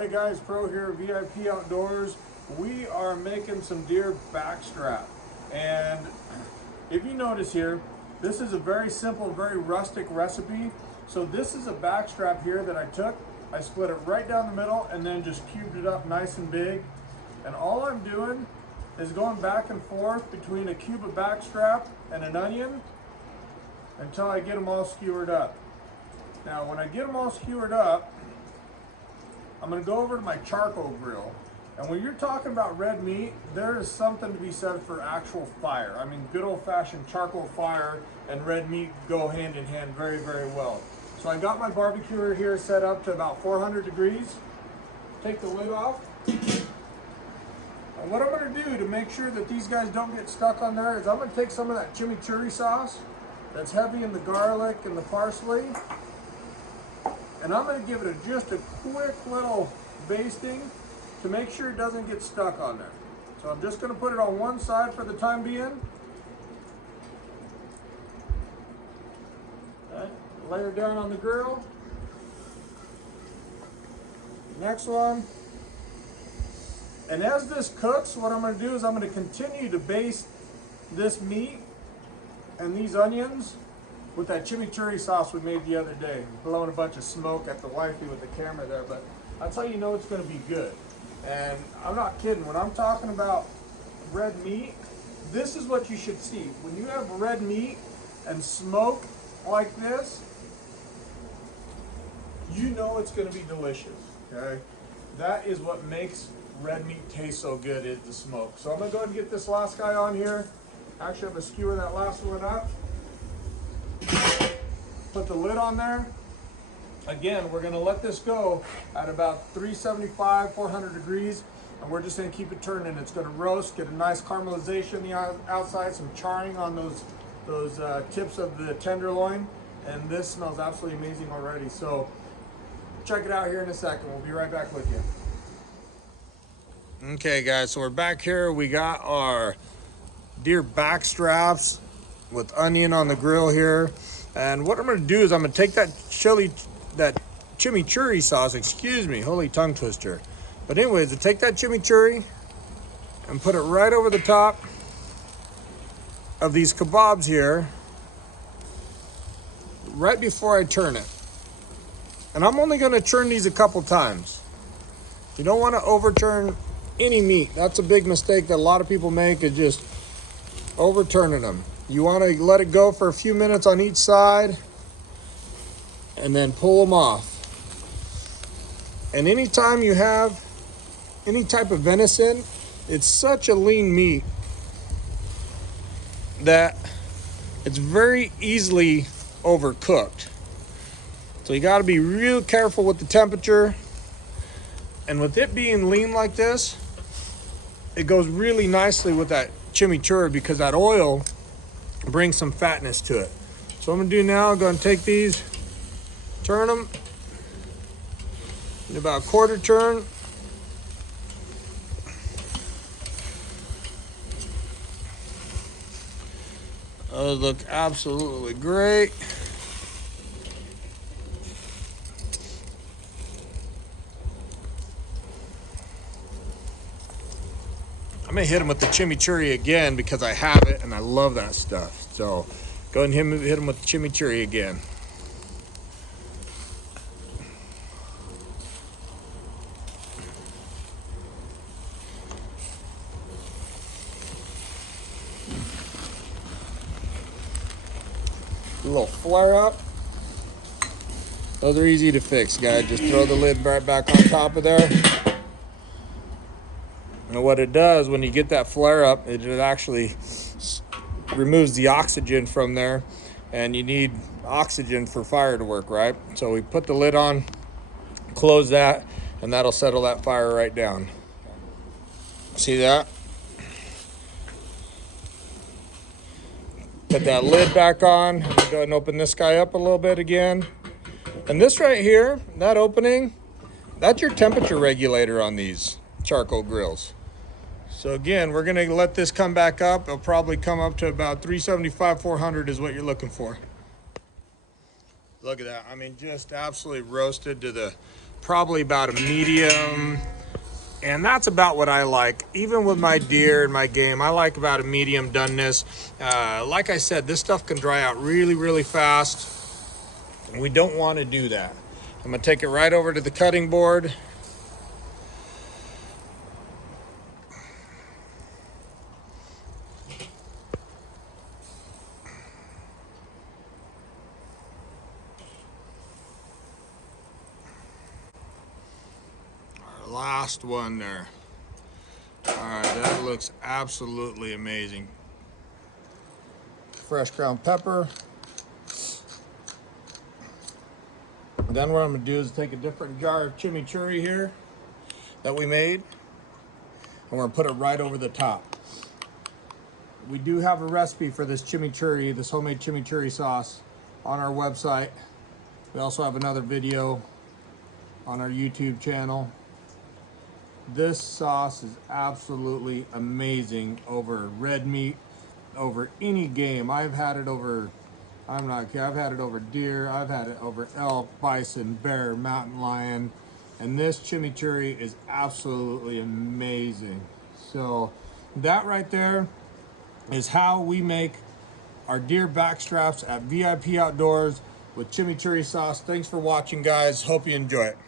Hey guys, Pro here, VIP Outdoors. We are making some deer backstrap. And if you notice here, this is a very simple, very rustic recipe. So this is a backstrap here that I took. I split it right down the middle and then just cubed it up nice and big. And all I'm doing is going back and forth between a cube of backstrap and an onion until I get them all skewered up. Now, when I get them all skewered up, I'm gonna go over to my charcoal grill. And when you're talking about red meat, there is something to be said for actual fire. I mean, good old fashioned charcoal fire and red meat go hand in hand very, very well. So I got my barbecue here set up to about 400 degrees. Take the lid off. And what I'm gonna do to make sure that these guys don't get stuck on there is I'm gonna take some of that chimichurri sauce that's heavy in the garlic and the parsley. And I'm going to give it just a quick little basting to make sure it doesn't get stuck on there. So I'm just going to put it on one side for the time being. Okay. Lay it down on the grill. Next one. And as this cooks, what I'm going to do is I'm going to continue to baste this meat and these onions with that chimichurri sauce we made the other day. Blowing a bunch of smoke at the wifey with the camera there, but that's how you know it's gonna be good. And I'm not kidding, when I'm talking about red meat, this is what you should see. When you have red meat and smoke like this, you know it's gonna be delicious, okay? That is what makes red meat taste so good, is the smoke. So I'm gonna go ahead and get this last guy on here. Actually, I'm gonna skewer that last one up. Put the lid on there. Again, we're gonna let this go at about 375, 400 degrees, and we're just gonna keep it turning. It's gonna roast, get a nice caramelization on the outside, some charring on those tips of the tenderloin, and this smells absolutely amazing already. So check it out here in a second. We'll be right back with you. Okay guys, so we're back here. We got our deer back straps with onion on the grill here. And what I'm gonna do is I'm gonna take that chimichurri sauce, excuse me, holy tongue twister. But anyways, I take that chimichurri and put it right over the top of these kabobs here, right before I turn it. And I'm only gonna turn these a couple times. You don't wanna overturn any meat. That's a big mistake that a lot of people make, is just overturning them. You want to let it go for a few minutes on each side and then pull them off. And anytime you have any type of venison, it's such a lean meat that it's very easily overcooked. So you got to be real careful with the temperature. And with it being lean like this, it goes really nicely with that chimichurri because that oil bring some fatness to it. So what I'm gonna do now, I'm gonna take these, turn them in about a quarter turn. Those look absolutely great. I'm gonna hit them with the chimichurri again because I have it and I love that stuff. So go ahead and hit them with the chimichurri again. A little flare up. Those are easy to fix, guys. Just throw the lid right back on top of there. And what it does when you get that flare up, it actually removes the oxygen from there, and you need oxygen for fire to work, right? So we put the lid on, close that, and that'll settle that fire right down. See that? Put that lid back on. Go ahead and open this guy up a little bit again. And this right here, that opening, that's your temperature regulator on these charcoal grills. So again, we're gonna let this come back up. It'll probably come up to about 375, 400 is what you're looking for. Look at that. I mean, just absolutely roasted to the probably about a medium. And that's about what I like. Even with my deer and my game, I like about a medium doneness. Like I said, this stuff can dry out really, really fast. And we don't want to do that. I'm gonna take it right over to the cutting board. Our last one there. All right, that looks absolutely amazing. Fresh ground pepper. And then what I'm gonna do is take a different jar of chimichurri here that we made, and we're gonna put it right over the top. We do have a recipe for this chimichurri, this homemade chimichurri sauce, on our website. We also have another video on our YouTube channel. This sauce is absolutely amazing over red meat, over any game. I've had it over, I'm not kidding, I've had it over deer, I've had it over elk, bison, bear, mountain lion, and this chimichurri is absolutely amazing. So that right there is how we make our deer backstraps at VIP Outdoors with chimichurri sauce. Thanks for watching, guys. Hope you enjoy it.